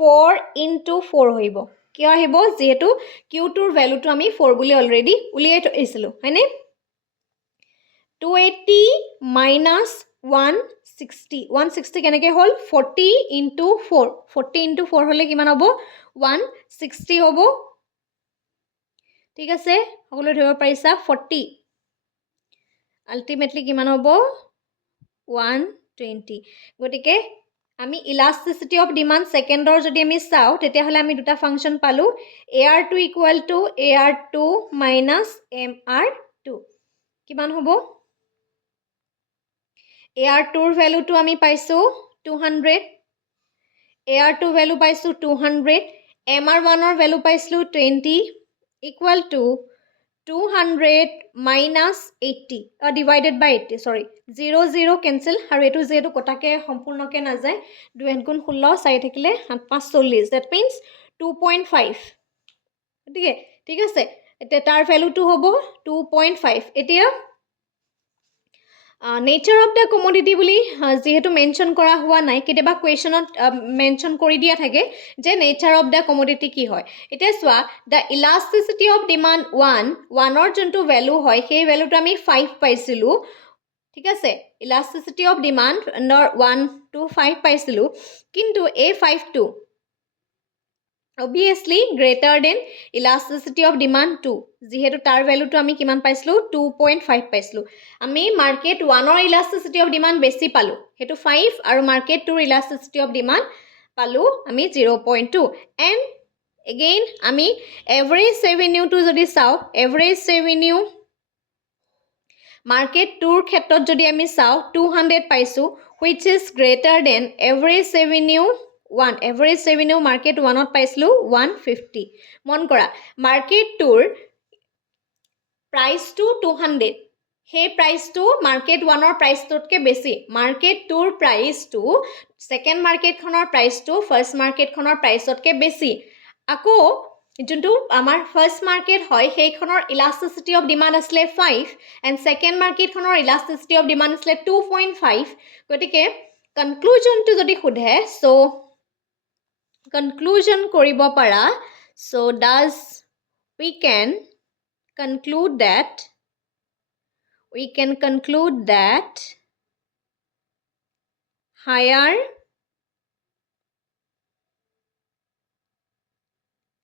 4 into 4 হইব কিয় আহিব যেহেতু Q2 ৰ value to আমি 4 বুলি already উলিয়াই থৈছিলো হয়নে 280 minus 160 160 কেনেকে হল 40 into 4 40 into 4 হলে কিমান হ'ব 160 হ'ব ঠিক আছে সকলো ধৰিব পাৰিছা 40 আলটিমেটলি কিমান হ'ব 120 গটিকে আমি ইলাস্টিসিটি অফ ডিমান্ড সেকেন্ডৰ যদি আমি চাও তেতিয়া হলে আমি দুটা ফাংশন পালো AR2 equal to AR2 minus MR2 কিমান হ'ব AR2 ৰ value to আমি পাইছো 200 AR2 value পাইছো 200 MR1 ৰ value পাইছো 20 equal to 200 minus 80 divided by 80 sorry 0 0 cancel আৰু এটো যেটো কটাকে সম্পূৰ্ণকে না যায় 2 গুণ 16 চাই থাকিলে 540 that means 2.5 ঠিক আছে এতিয়া তাৰ value to হ'ব 2.5 এতিয়া nature of the commodity বুলি যেহেতু মেনশন কৰা হোৱা নাই কেতিয়াবা কোৱেশ্চনত মেনশন কৰি দিয়া থাকে যে nature of the commodity কি হয় এটা সোৱা the elasticity of demand 1 ৰ যোনটো ভ্যালু হয় সেই ভ্যালুটো আমি 5 পাইছিলো ঠিক আছে elasticity of demand 1 to 5 পাইছিলো কিন্তু এই 5 টো obviously greater than elasticity of demand 2 যেহেতু তাৰ ভ্যালুটো আমি কিমান পাইছিলো 2.5 পাইছিলো আমি market 1 ৰ elasticity of demand বেছি পালো হেতু 5 আৰু market 2 ৰ elasticity of demand পালো আমি 0.2 and again আমি average revenue to যদি চাও average revenue market 2 ৰ ক্ষেত্ৰত যদি আমি চাও 200 পাইছো which is greater than average revenue 1 average revenue market 1 ত পাইছিলো 150 মন কৰা market 2 ৰ price to 200 সেই price to market 1 ৰ price ততকে বেছি market 2 ৰ price to second market খনৰ price to first market খনৰ price ততকে বেছি আকৌ যোনটো আমাৰ ফাৰ্স্ট মাৰ্কেট হয় সেইখনৰ ইলাস্টিসিটি অফ ডিমান্ড আসলে 5 and second market খনৰ ইলাস্টিসিটি অফ ডিমান্ড আসলে 2.5 গটিকে কনক্লুজন টু যদি খুধে সো conclusion কৰিব পাৰা so does we can conclude that higher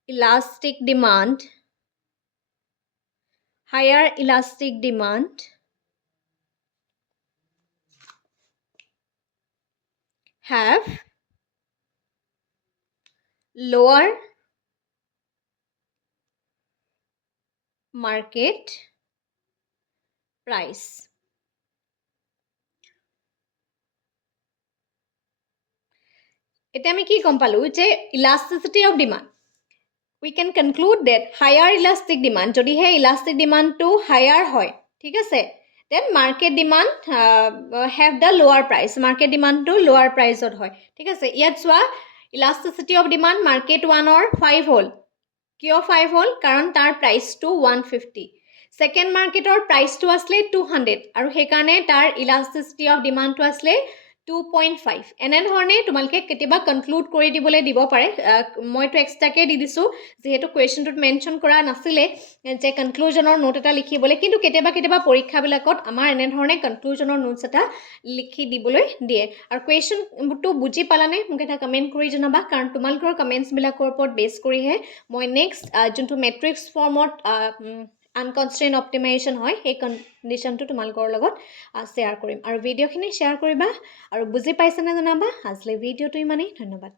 elastic demand have lower market price এটা আমি কি গম পালো যে elasticity of demand we can conclude that higher elastic demand যদি হে elastic demand to higher হয় ঠিক আছে then market demand have the lower price market demand to lower price ত হয় ঠিক আছে ইয়াত সোৱা elasticity of demand market 1 or 5 হল কিয় 5 হল কাৰণ তাৰ price to 150 second market or price to আসলে 200 আৰু সেই কাৰণে তাৰ elasticity of demand to আসলে 2.5 এনে ধৰণে তোমালকে কেতিয়াবা কনক্লুড কৰি দিবলৈ দিব পাৰে মইটো এক্সট্ৰাকে দি দিছো যেহেতু কোৱেশ্চনটোত মেনশন কৰা নাছিলে যে কনক্লুজনৰ নোট এটা লিখিবলৈ কিন্তু কেতিয়াবা পৰীক্ষা বিলাকত আমাৰ এনে ধৰণে কনক্লুজনৰ নোটছ এটা লিখি দিবলৈ দিয়ে আৰু কোৱেশ্চনটো বুজি পালানে মোক এটা কমেন্ট কৰি জনাবা কাৰণ তোমালকৰ কমেন্টছ বিলাকৰ ওপৰত বেছ কৰিহে মই নেক্সট যোনটো মেট্ৰিক্স ফৰ্মত Unconstrained optimization হয় সেই কন্ডিশনটো তোমালকৰ লগত শেয়াৰ কৰিম আৰু ভিডিওখিনি শেয়াৰ কৰিবা আৰু বুজি পাইছানে জনাবা আজিলৈ ভিডিওটো ইমানেই ধন্যবাদ